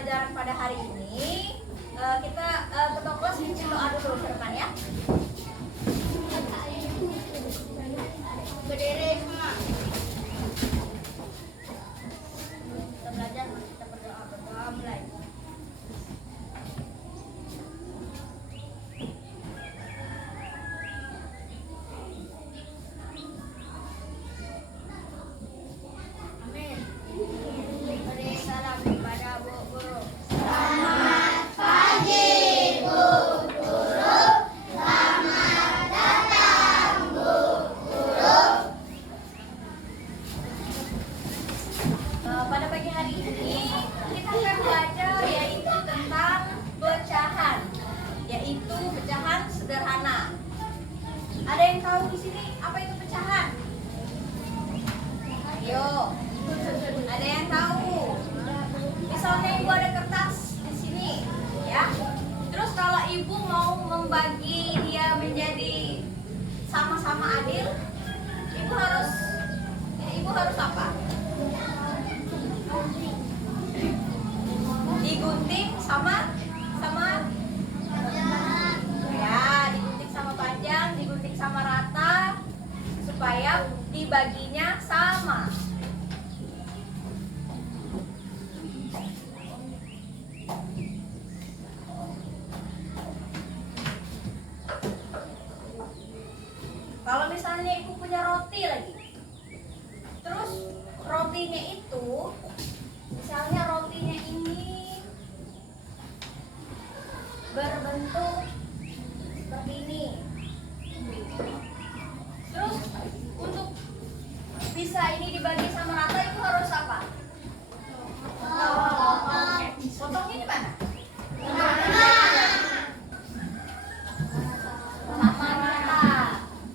pembelajaran pada hari ini kita ketua kelas izin doa dulu ke depan ya. Berdiri semua. Kita belajar, kita berdoa mulai. Pada pagi hari ini kita akan belajar yaitu tentang pecahan, yaitu pecahan sederhana. Ada yang tahu di sini apa itu pecahan? Ayo, ada yang tahu? Misalnya ibu ada kertas di sini, ya. Terus kalau ibu mau membagi dia menjadi sama-sama adil, ibu harus apa? Digunting sama ya, digunting sama panjang, digunting sama rata supaya dibaginya sama. Kalau misalnya ibu punya roti lagi, terus rotinya itu misalnya rotinya ini berbentuk seperti ini. Terus untuk bisa ini dibagi sama rata itu harus apa? Potongnya di mana? Sama rata,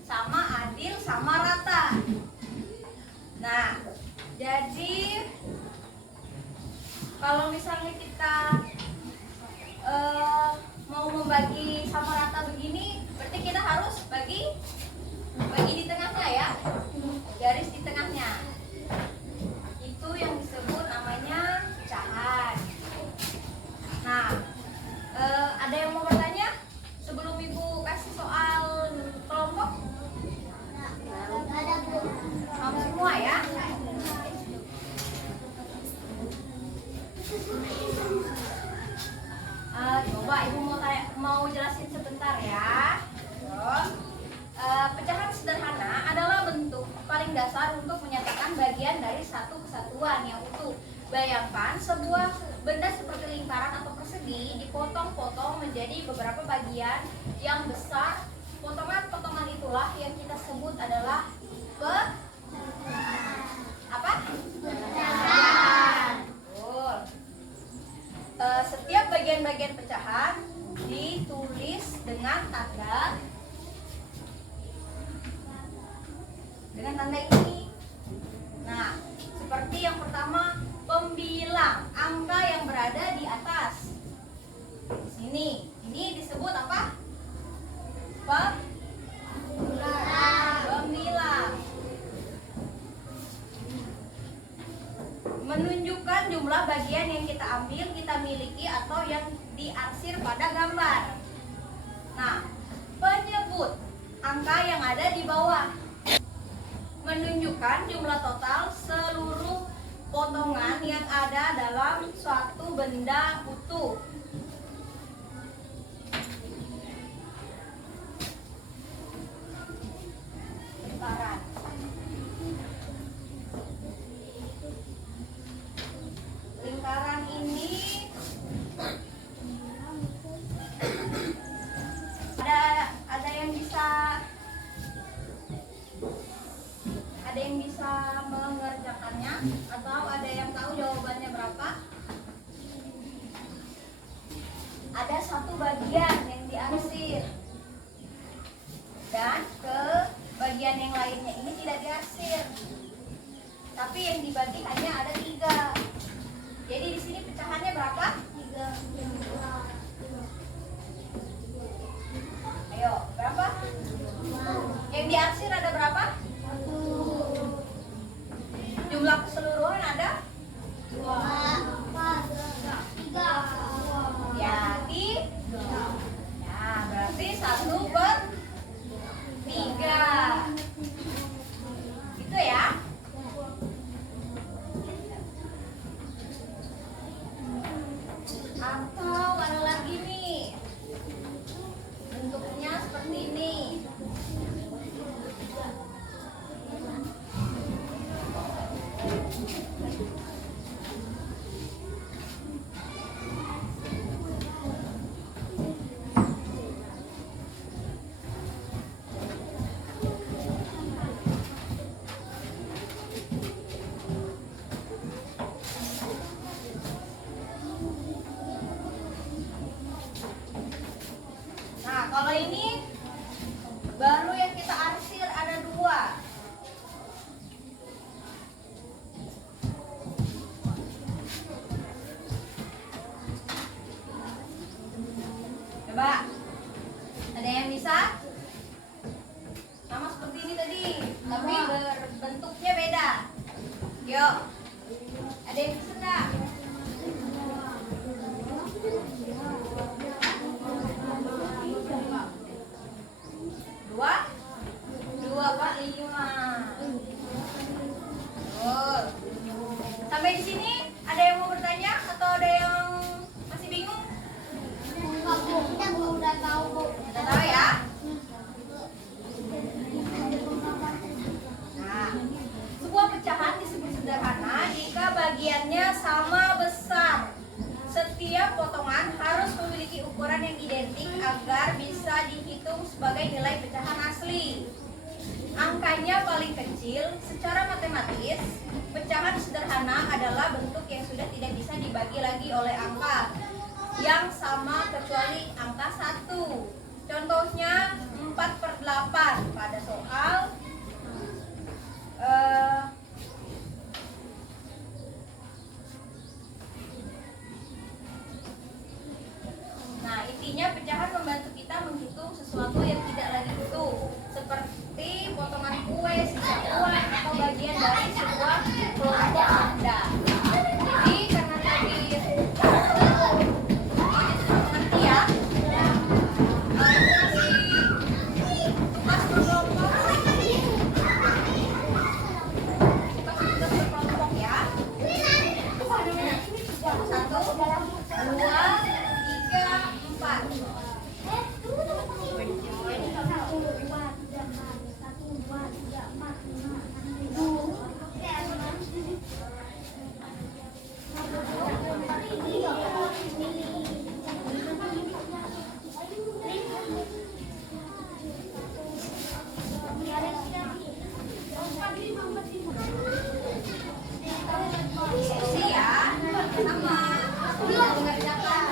sama adil, sama rata. Nah, jadi kalau misalnya kita mau membagi sama rata begini, berarti kita harus bagi di tengahnya ya, garis di tengahnya. Itu yang disebut namanya pecahan. Nah, ada yang mau bertanya sebelum ibu kasih soal kelompok? Kamu semua ya. Coba ibu mau jelasin sebentar ya. Pecahan sederhana adalah bentuk paling dasar untuk menyatakan bagian dari satu kesatuan yang utuh. Bayangkan sebuah benda seperti lingkaran atau persegi dipotong-potong menjadi beberapa bagian yang besar. Potongan-potongan itulah yang kita sebut adalah pecahan. Setiap bagian-bagian pecahan ditulis dengan tanda ini. Nah, seperti yang pertama, pembilang angka yang berada di atas. Di sini, ini disebut apa? Pembilang. Menunjukkan jumlah bagian yang kita ambil, kita miliki atau yang diarsir pada gambar. Nah, penyebut angka yang ada di bawah. Menunjukkan jumlah total seluruh potongan yang ada dalam suatu benda utuh. Lingkaran. Lingkaran ini ada yang bisa mengerjakannya atau ada yang tahu jawabannya berapa? Ada satu bagian yang diarsir dan ke bagian yang lainnya ini tidak diarsir, tapi yang dibagi hanya ada 3. Jadi di sini pecahannya berapa? 3. Ayo, berapa? Yang diarsir ada berapa? 1. Jumlah keseluruhan ada? 2. 3. Atau ada lagi nih, bentuknya seperti ini. Nah, kalau ini baru yang kita arsir ada 2. Coba, ada yang bisa? Sama seperti ini tadi, tapi bentuknya beda. Yuk, ada yang bisa nggak? Dua Pak 5. Oh. Sampai di sini ada yang mau bertanya atau ada yang masih bingung? Kita udah tahu, Bu. Udah tahu ya? Nah, sebuah pecahan disebut sederhana jika bagiannya sama besar. Setiap potongan harus memiliki ukuran yang identik agar bisa dihitung sebagai nilai pecahan asli. Angkanya paling kecil, secara matematis, pecahan sederhana adalah bentuk yang sudah tidak bisa dibagi lagi oleh angka yang sama kecuali angka 1. Contohnya 4/8 pada soal Nah, intinya pecahan membantu kita menghitung sesuatu yang tidak lagi utuh, seperti potongan kue, sisa kue, atau bagian dari sebuah kelompok benda. Jadi, karena tadi ini sudah mengerti ya, tugas berkelompok, tugas berkelompok ya. 1, 2, 3, 4. Diskusi ya, sama mengerjakan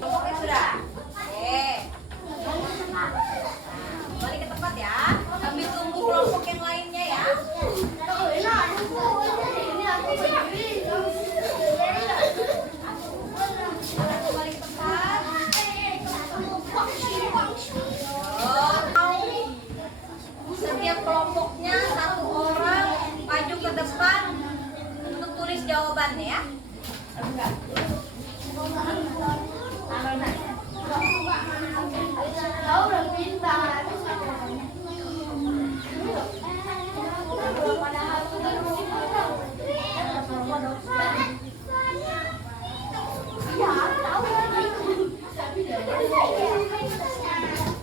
kelompoknya sudah. Oke. Nah, balik ke tempat ya. Sambil tunggu kelompok yang lainnya ya. Balik ke tempat. Setiap kelompoknya 1 orang maju ke depan untuk tulis jawabannya ya.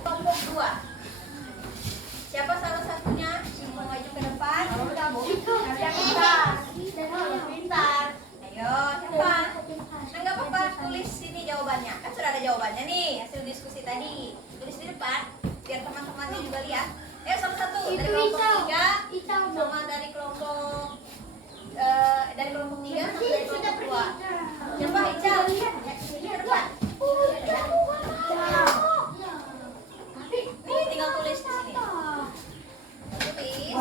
Kelompok 2. Siapa salah satunya yang mau maju ke depan? Pintar. Ayo, siapa? Nah, nggak apa-apa, tulis sini jawabannya. Kan sudah ada jawabannya nih, hasil diskusi tadi. Tulis di depan, biar teman-temannya juga lihat. Ayo, salah satu dari kelompok 3 sama dari kelompok 3 sama dari kelompok 2. Siapa? Ical. Ke depan. Nih, tinggal tulis di sini. Tulis.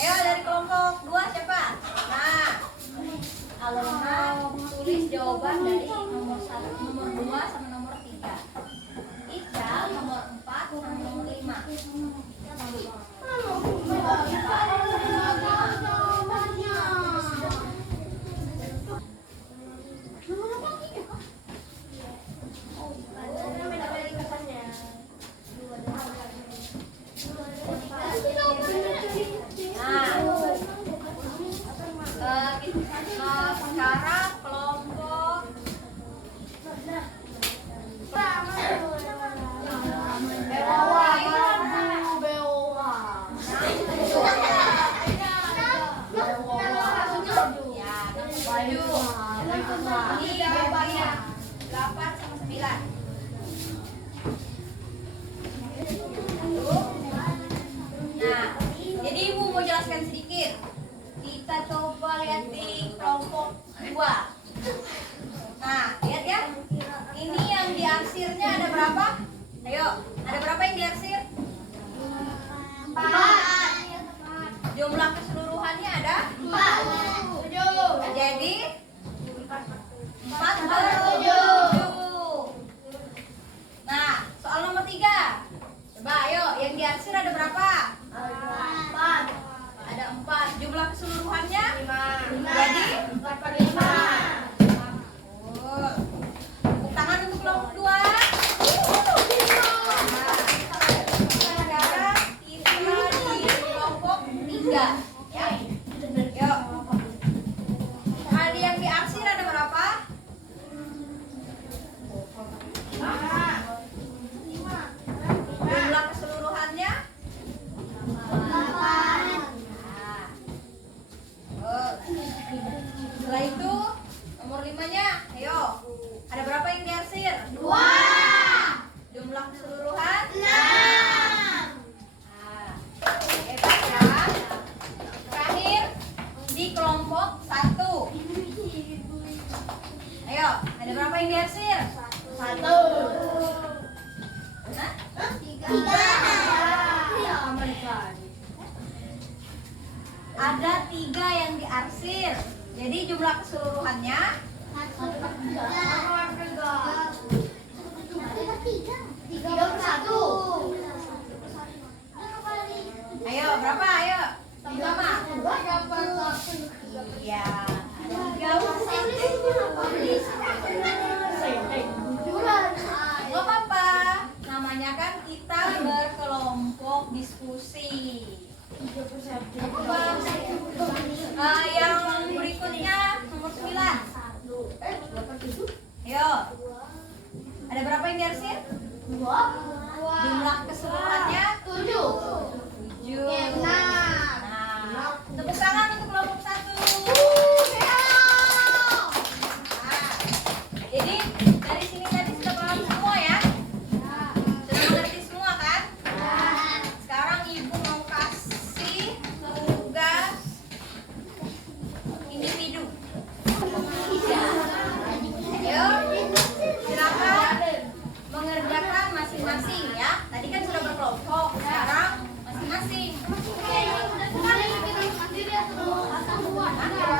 Ayo, dari kelompok 2 siapa? Nah, Alona tulis jawaban dari nomor 1, nomor 2 sama nomor 3. Ical nomor 4 sama nomor 5. Ada 3 yang diarsir. Jadi jumlah keseluruhannya ayo berapa? Ayo sama. Iya. 3 nggak apa-apa. Namanya kan kita berkelompok diskusi. Yang berikutnya nomor 9. Ayo. Ada berapa yang diarsir? Jumlah keseluruhannya 7. Nah, tepuk tangan untuk kelompok 1. Jadi dari sini tadi sudah paham semua ya? Sudah mengerti semua kan? Sekarang ibu mau kasih tugas individu. Ayo, silakan mengerjakan masing-masing ya. Tadi kan sudah berkelompok, sekarang masing-masing.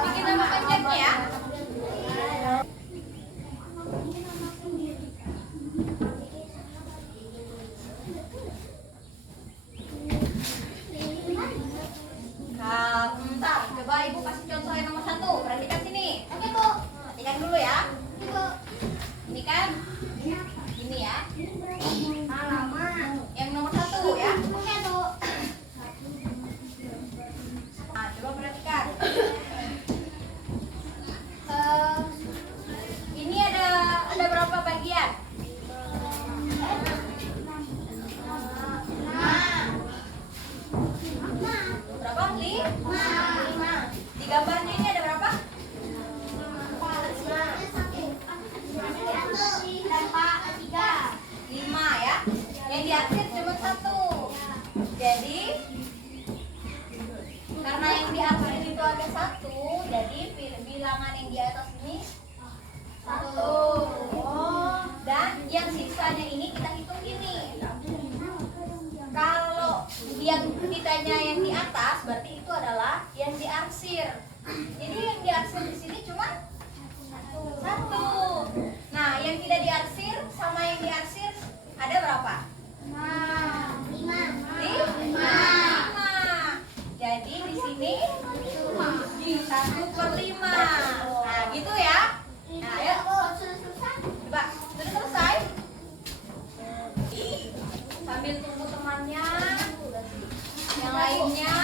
Bikin nama panjangnya ya. Bentar, coba ibu kasih contoh yang nomor 1. Perhatikan sini. Perhatikan dulu ya. Ini kan? Ini ya. Yang nomor 1 ya. Nah, coba perhatikan. Ini ada berapa bagian? Berapa? 5. Di gambarnya ini ada berapa? 5 ya. Yang diarsir cuma 1. Jadi karena yang diarsir itu ada 1, jadi bilangan yang di atas ini 1. Dan yang sisanya ini kita hitung ini. Kalau yang ditanya yang di atas, berarti itu adalah yang diarsir. Jadi yang diarsir di sini cuma 1. Nah, yang tidak diarsir sama yang diarsir ada berapa? 5. Jadi di sini 1/5. Nah, gitu ya. Nah, ayo. Coba, sudah selesai? Sambil tunggu temannya yang lainnya